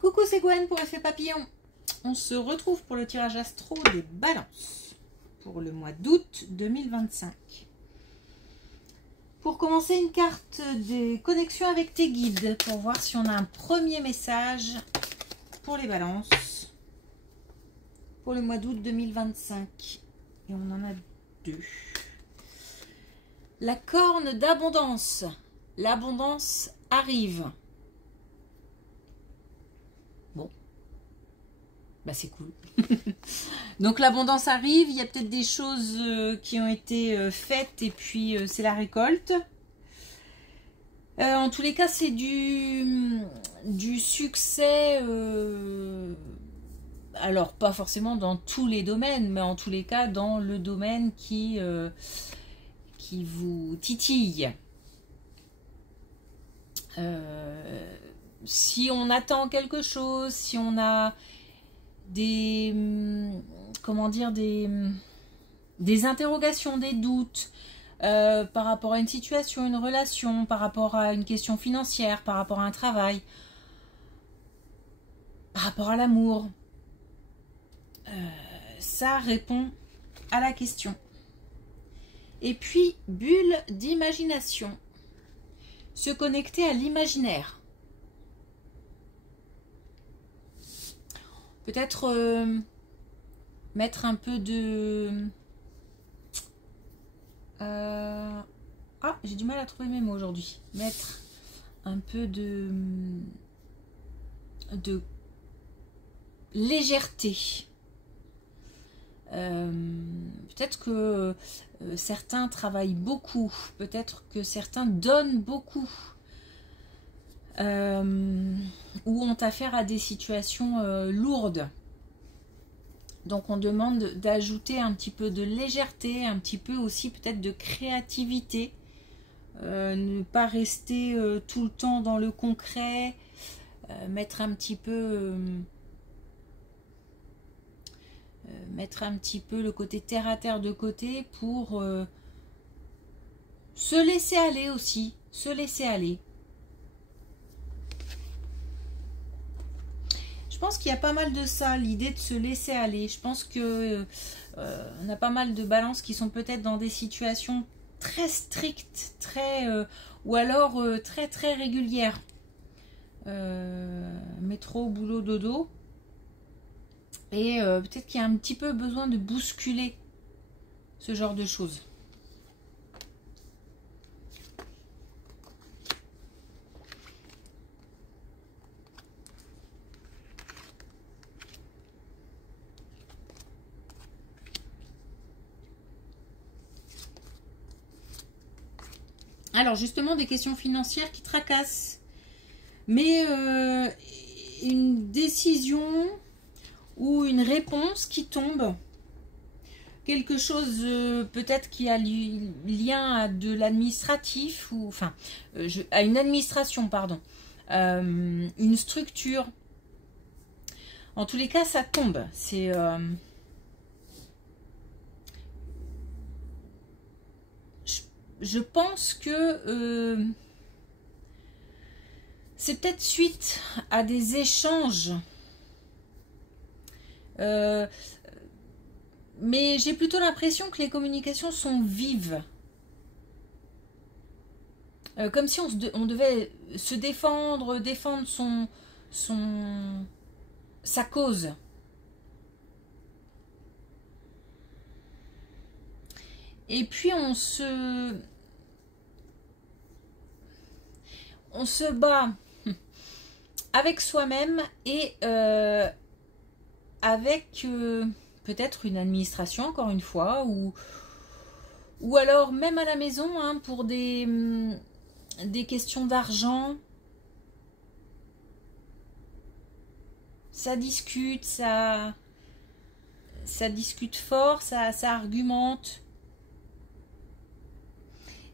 Coucou, c'est Gwen pour Effet Papillon. On se retrouve pour le tirage astro des balances pour le mois d'août 2025. Pour commencer, une carte des connexions avec tes guides pour voir si on a un premier message pour les balances pour le mois d'août 2025. Et on en a deux. La corne d'abondance. L'abondance arrive. Bon. Bah c'est cool. Donc l'abondance arrive. Il y a peut-être des choses qui ont été faites et puis c'est la récolte. En tous les cas, c'est du succès. Alors pas forcément dans tous les domaines, mais en tous les cas dans le domaine qui vous titille. Si on attend quelque chose, si on a des interrogations, des doutes par rapport à une situation, une relation, par rapport à une question financière, par rapport à un travail, par rapport à l'amour, ça répond à la question. Et puis, bulle d'imagination. Se connecter à l'imaginaire. Peut-être mettre un peu de... Ah, j'ai du mal à trouver mes mots aujourd'hui. Mettre un peu de légèreté. Peut-être que certains travaillent beaucoup, peut-être que certains donnent beaucoup, ou ont affaire à des situations lourdes. Donc on demande d'ajouter un petit peu de légèreté, un petit peu aussi peut-être de créativité, ne pas rester tout le temps dans le concret, mettre un petit peu le côté terre à terre de côté pour se laisser aller aussi, se laisser aller. Je pense qu'il y a pas mal de ça, l'idée de se laisser aller. Je pense que on a pas mal de balances qui sont peut-être dans des situations très strictes, très ou alors très très régulières. Métro, boulot, dodo. Et peut-être qu'il y a un petit peu besoin de bousculer ce genre de choses. Alors justement, des questions financières qui tracassent. Mais une décision ou une réponse qui tombe, quelque chose peut-être qui a lien à de l'administratif, ou enfin à une administration, pardon, une structure. En tous les cas, ça tombe. C'est je pense que c'est peut-être suite à des échanges. Mais j'ai plutôt l'impression que les communications sont vives. Comme si on devait se défendre sa cause. Et puis on se bat avec soi-même et avec peut-être une administration, encore une fois, ou alors même à la maison, hein, pour des questions d'argent. Ça discute, ça discute fort, ça argumente.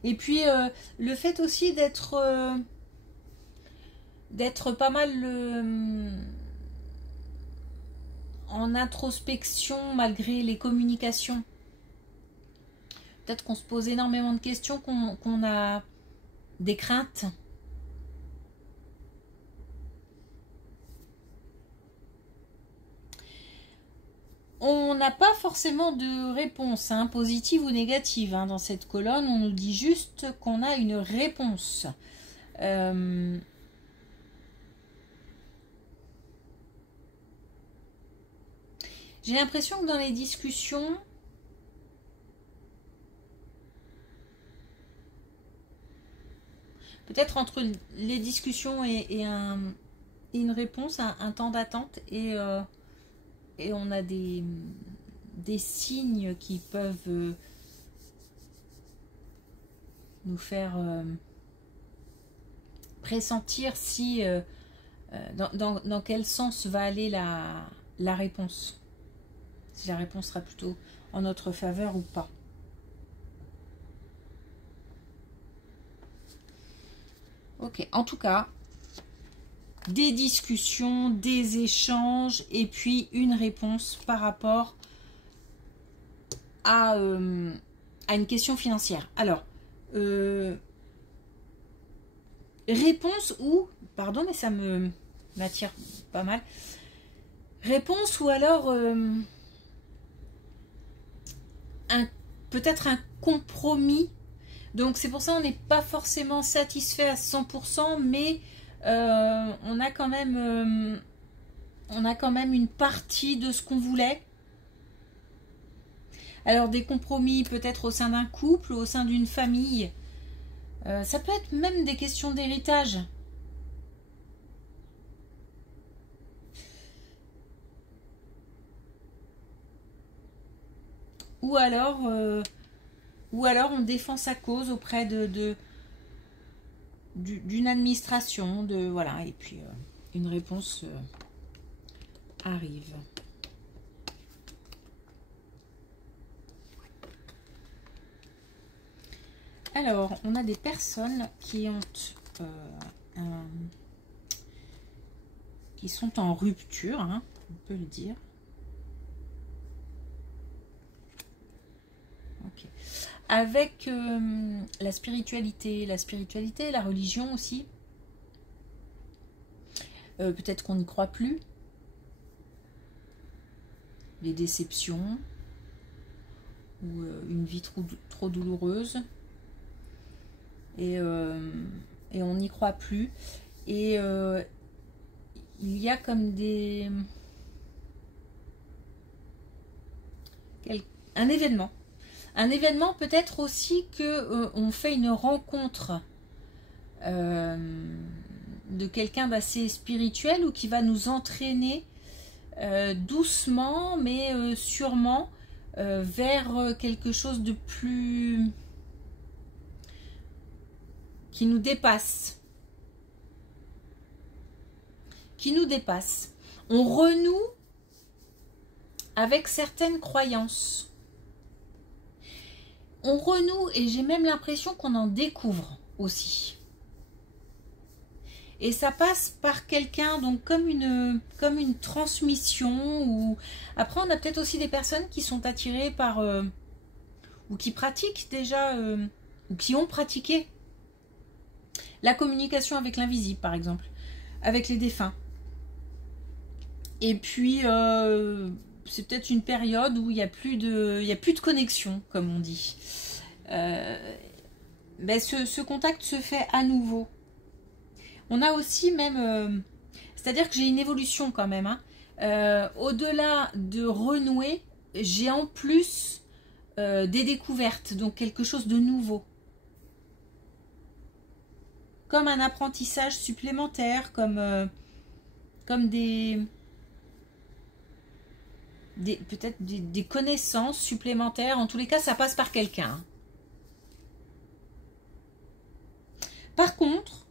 Et puis le fait aussi d'être pas mal en introspection malgré les communications. Peut-être qu'on se pose énormément de questions, qu'on a des craintes. On n'a pas forcément de réponse, hein, positive ou négative. Hein, dans cette colonne, on nous dit juste qu'on a une réponse. J'ai l'impression que dans les discussions, peut-être entre les discussions et une réponse, un temps d'attente, et on a des signes qui peuvent nous faire pressentir si dans quel sens va aller la réponse. Si la réponse sera plutôt en notre faveur ou pas. Ok, en tout cas, des discussions, des échanges et puis une réponse par rapport à une question financière. Alors, réponse ou, pardon, mais ça m'attire pas mal. Réponse ou alors peut-être un compromis. Donc c'est pour ça on n'est pas forcément satisfait à 100%, mais on a quand même une partie de ce qu'on voulait. Alors des compromis peut-être au sein d'un couple, au sein d'une famille. Ça peut être même des questions d'héritage. Ou alors on défend sa cause auprès d'une administration, voilà, et puis une réponse arrive. Alors, on a des personnes qui sont en rupture, hein, on peut le dire. Okay. Avec la spiritualité, la religion aussi. Peut-être qu'on n'y croit plus. Les déceptions. Ou une vie trop douloureuse. Et on n'y croit plus. Et il y a comme un événement. Un événement peut-être aussi que on fait une rencontre de quelqu'un d'assez spirituel ou qui va nous entraîner doucement mais sûrement vers quelque chose de plus qui nous dépasse. On renoue avec certaines croyances. On renoue et j'ai même l'impression qu'on en découvre aussi. Et ça passe par quelqu'un, donc comme une transmission. Ou après, on a peut-être aussi des personnes qui sont attirées par ou qui pratiquent déjà ou qui ont pratiqué la communication avec l'invisible, par exemple, avec les défunts. Et puis c'est peut-être une période où il n'y a plus de connexion, comme on dit. Ce contact se fait à nouveau. On a aussi même... c'est-à-dire que j'ai une évolution quand même. Hein. Au-delà de renouer, j'ai en plus des découvertes, donc quelque chose de nouveau. Comme un apprentissage supplémentaire, comme peut-être des connaissances supplémentaires. En tous les cas, ça passe par quelqu'un. Par contre,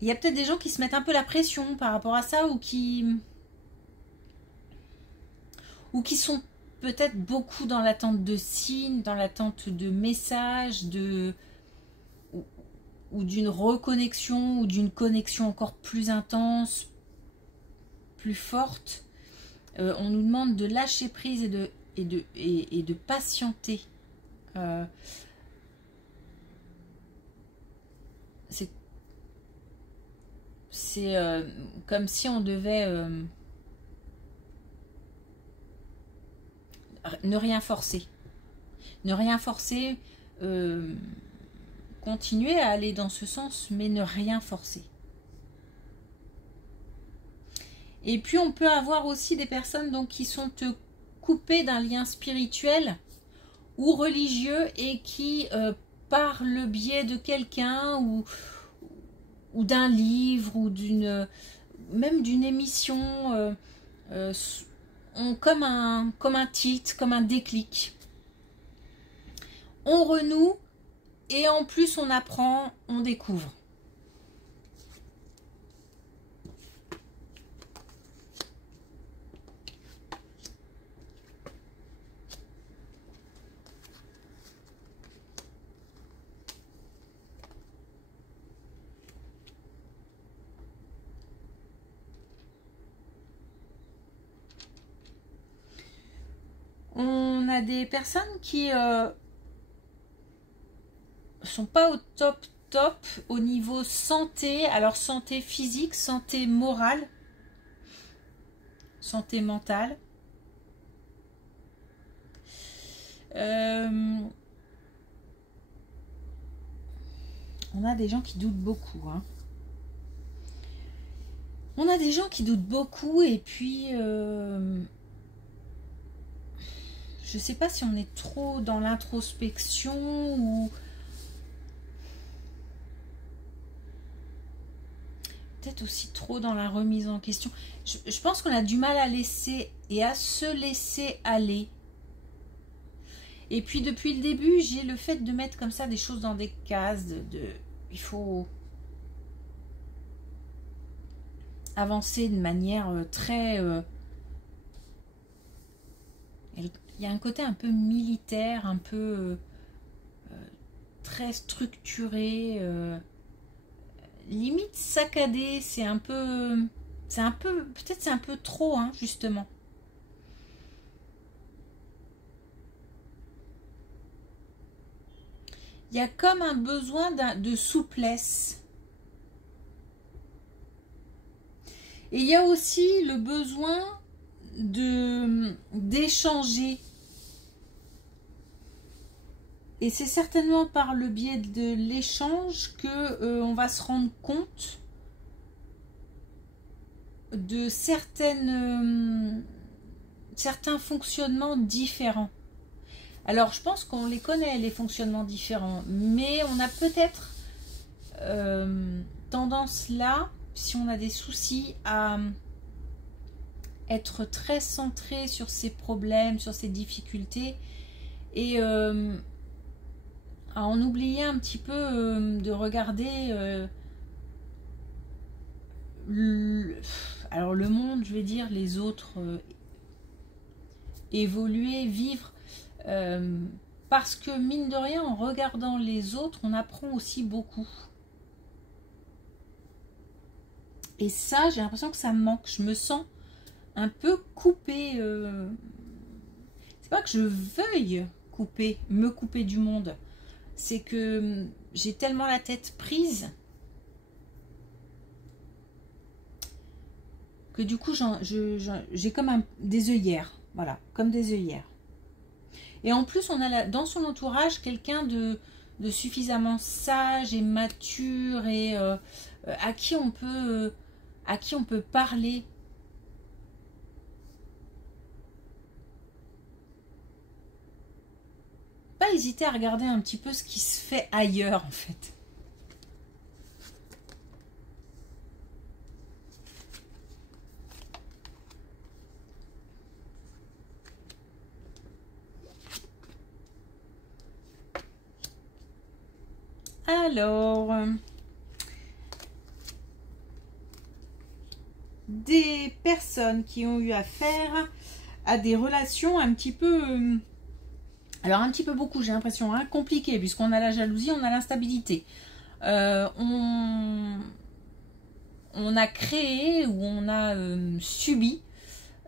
il y a peut-être des gens qui se mettent un peu la pression par rapport à ça ou qui sont peut-être beaucoup dans l'attente de signes, dans l'attente de messages, ou d'une reconnexion ou d'une connexion encore plus intense, plus forte. On nous demande de lâcher prise et de patienter. C'est comme si on devait ne rien forcer. Ne rien forcer, continuer à aller dans ce sens, mais ne rien forcer. Et puis on peut avoir aussi des personnes donc, qui sont coupées d'un lien spirituel ou religieux et qui, par le biais de quelqu'un ou d'un livre ou même d'une émission, ont comme un tilt, comme un déclic. On renoue et en plus on apprend, on découvre. On a des personnes qui sont pas au top au niveau santé, alors santé physique, santé morale, santé mentale. On a des gens qui doutent beaucoup. Hein. On a des gens qui doutent beaucoup et puis je sais pas si on est trop dans l'introspection ou peut-être aussi trop dans la remise en question. Je pense qu'on a du mal à laisser et à se laisser aller. Et puis depuis le début, j'ai le fait de mettre comme ça des choses dans des cases. Il faut avancer de manière très... il y a un côté un peu militaire, un peu très structuré, limite saccadé. C'est un peu, peut-être c'est un peu trop, hein, justement. Il y a comme un besoin de souplesse. Et il y a aussi le besoin d'échanger. Et c'est certainement par le biais de l'échange que on va se rendre compte de certains fonctionnements différents. Alors, je pense qu'on les connaît, les fonctionnements différents, mais on a peut-être tendance là, si on a des soucis, à être très centré sur ses problèmes, sur ses difficultés, et à en oublier un petit peu de regarder alors le monde, je vais dire, les autres évoluer, vivre. Parce que mine de rien, en regardant les autres, on apprend aussi beaucoup. Et ça, j'ai l'impression que ça me manque. Je me sens un peu coupée. C'est pas que je veuille me couper du monde. C'est que j'ai tellement la tête prise que du coup, j'ai comme des œillères. Voilà, comme des œillères. Et en plus, on a dans son entourage quelqu'un de suffisamment sage et mature et à qui on peut parler. Pas hésiter à regarder un petit peu ce qui se fait ailleurs en fait. Alors, des personnes qui ont eu affaire à des relations un petit peu, alors un petit peu beaucoup, j'ai l'impression, hein, compliquées, puisqu'on a la jalousie, on a l'instabilité. On a créé ou on a subi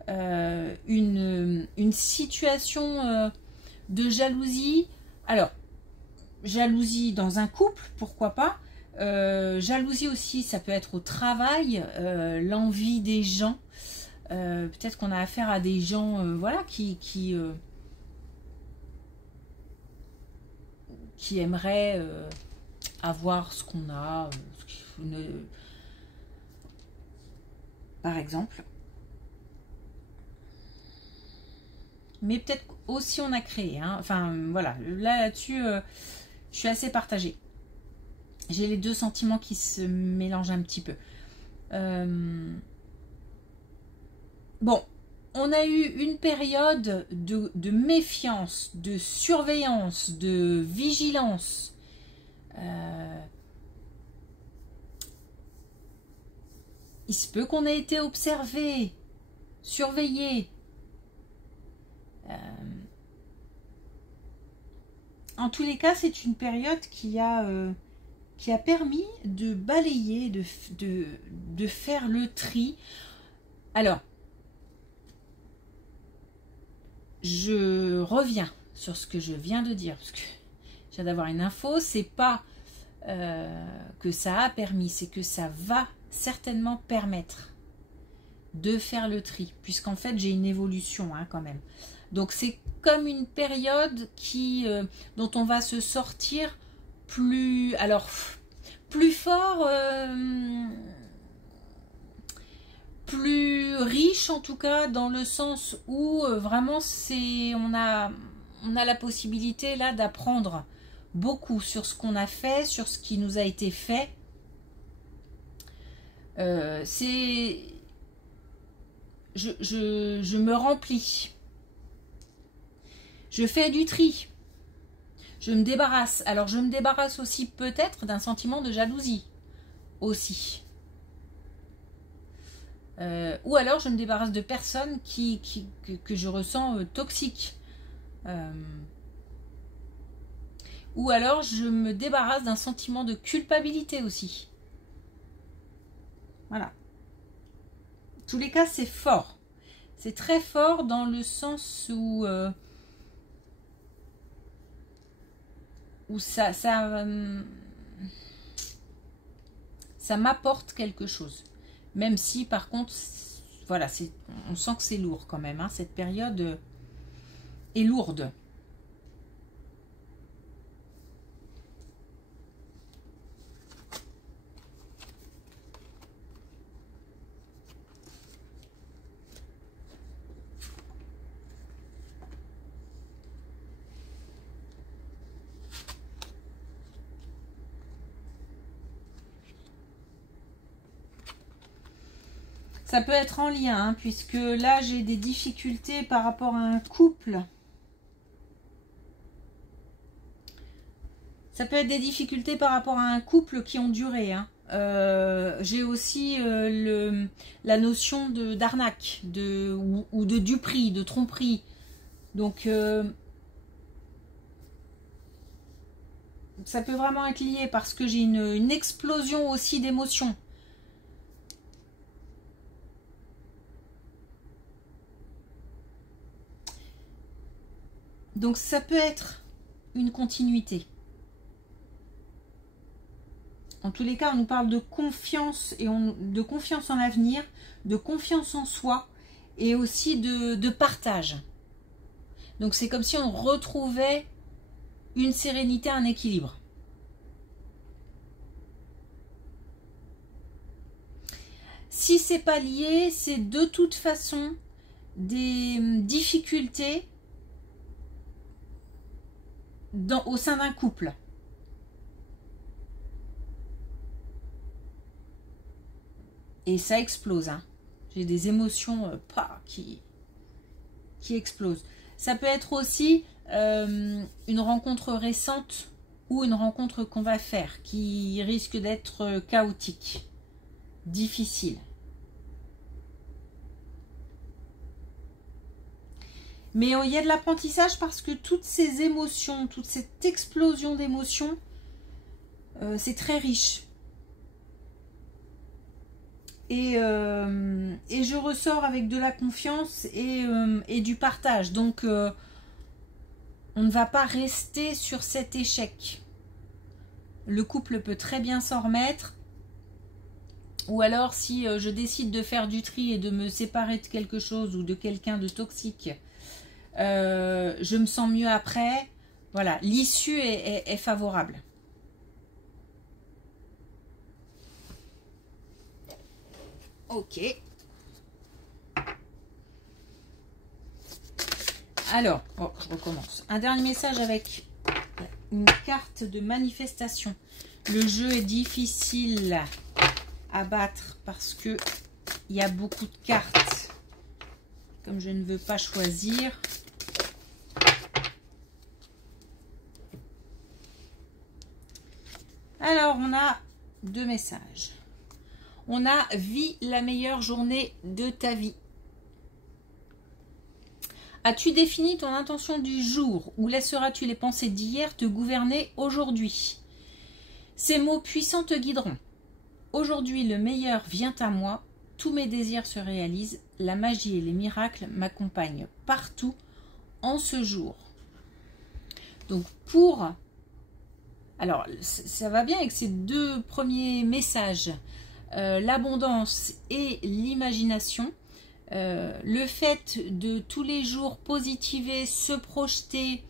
une situation de jalousie. Alors, jalousie dans un couple, pourquoi pas. Jalousie aussi, ça peut être au travail, l'envie des gens. Peut-être qu'on a affaire à des gens voilà, qui qui aimerait avoir ce qu'on a, par exemple. Mais peut-être aussi on a créé. Hein. Enfin, voilà. Là-dessus, je suis assez partagée. J'ai les deux sentiments qui se mélangent un petit peu. Bon, on a eu une période de méfiance, de surveillance, de vigilance. Il se peut qu'on ait été observé, surveillé. En tous les cas, c'est une période qui a permis de balayer, de faire le tri. Alors, je reviens sur ce que je viens de dire, parce que je viens d'avoir une info, c'est pas que ça a permis, c'est que ça va certainement permettre de faire le tri, puisqu'en fait j'ai une évolution hein, quand même. Donc c'est comme une période dont on va se sortir plus fort, plus riche en tout cas, dans le sens où vraiment on a la possibilité là d'apprendre beaucoup sur ce qu'on a fait, sur ce qui nous a été fait. Je me remplis. Je fais du tri. Je me débarrasse. Alors je me débarrasse aussi peut-être d'un sentiment de jalousie. Aussi. Ou alors je me débarrasse de personnes que je ressens toxiques. Ou alors je me débarrasse d'un sentiment de culpabilité aussi. Voilà. En tous les cas, c'est fort. C'est très fort dans le sens où ça m'apporte quelque chose. Même si, par contre, voilà, on sent que c'est lourd quand même. Hein, cette période est lourde. Ça peut être en lien, hein, puisque là, j'ai des difficultés par rapport à un couple. Ça peut être des difficultés par rapport à un couple qui ont duré. Hein. J'ai aussi la notion d'arnaque ou de duperie, de tromperie. Donc, ça peut vraiment être lié parce que j'ai une explosion aussi d'émotions. Donc ça peut être une continuité. En tous les cas, on nous parle de confiance et de confiance en l'avenir, de confiance en soi et aussi de partage. Donc c'est comme si on retrouvait une sérénité, un équilibre. Si c'est pas lié, c'est de toute façon des difficultés au sein d'un couple. Et ça explose. Hein. J'ai des émotions qui explosent. Ça peut être aussi une rencontre récente ou une rencontre qu'on va faire qui risque d'être chaotique, difficile. Mais il y a de l'apprentissage parce que toutes ces émotions, toute cette explosion d'émotions, c'est très riche. Et je ressors avec de la confiance et du partage. Donc, on ne va pas rester sur cet échec. Le couple peut très bien s'en remettre. Ou alors, si je décide de faire du tri et de me séparer de quelque chose ou de quelqu'un de toxique, je me sens mieux après. Voilà, l'issue est favorable. Ok. Alors, je recommence. Un dernier message avec une carte de manifestation. Le jeu est difficile à battre parce que il y a beaucoup de cartes. Comme je ne veux pas choisir. Alors, on a 2 messages. On a « Vis la meilleure journée de ta vie ». As-tu défini ton intention du jour ou laisseras-tu les pensées d'hier te gouverner aujourd'hui? Ces mots puissants te guideront. Aujourd'hui, le meilleur vient à moi. Tous mes désirs se réalisent. La magie et les miracles m'accompagnent partout en ce jour. Donc pour... Alors, ça va bien avec ces 2 premiers messages. L'abondance et l'imagination. Le fait de tous les jours positiver, se projeter,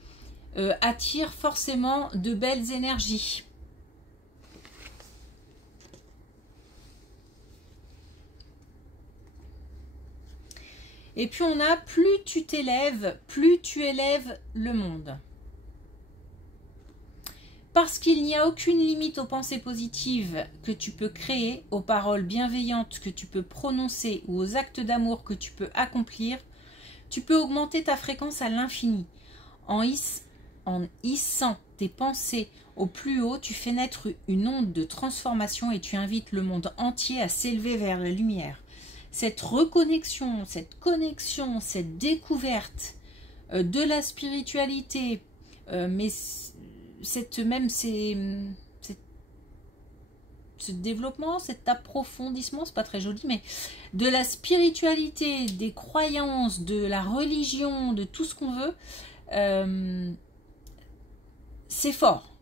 attire forcément de belles énergies. Et puis on a plus tu t'élèves, plus tu élèves le monde. Parce qu'il n'y a aucune limite aux pensées positives que tu peux créer, aux paroles bienveillantes que tu peux prononcer ou aux actes d'amour que tu peux accomplir, tu peux augmenter ta fréquence à l'infini. En hissant tes pensées au plus haut, tu fais naître une onde de transformation et tu invites le monde entier à s'élever vers la lumière. Cette reconnexion, cette connexion, cette découverte de la spiritualité, mais ce développement, cet approfondissement, c'est pas très joli, mais de la spiritualité, des croyances, de la religion, de tout ce qu'on veut, c'est fort.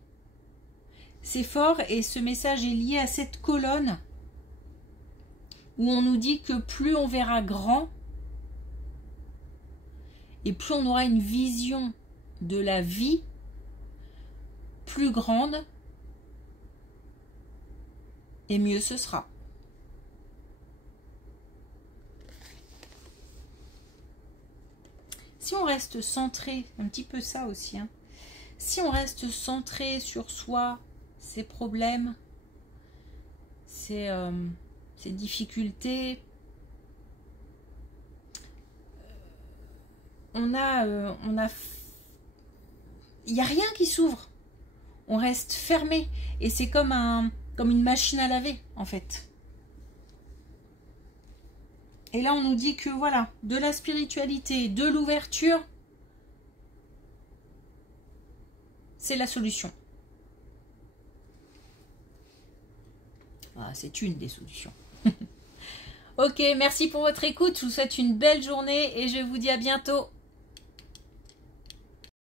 C'est fort et ce message est lié à cette colonne où on nous dit que plus on verra grand et plus on aura une vision de la vie plus grande et mieux ce sera. Si on reste centré, un petit peu ça aussi, hein, si on reste centré sur soi, ses problèmes, ses difficultés, il n'y a rien qui s'ouvre. On reste fermé et c'est comme une machine à laver en fait. Et là on nous dit que voilà, de la spiritualité, de l'ouverture, c'est la solution. Ah, c'est une des solutions. Ok, merci pour votre écoute, je vous souhaite une belle journée et je vous dis à bientôt.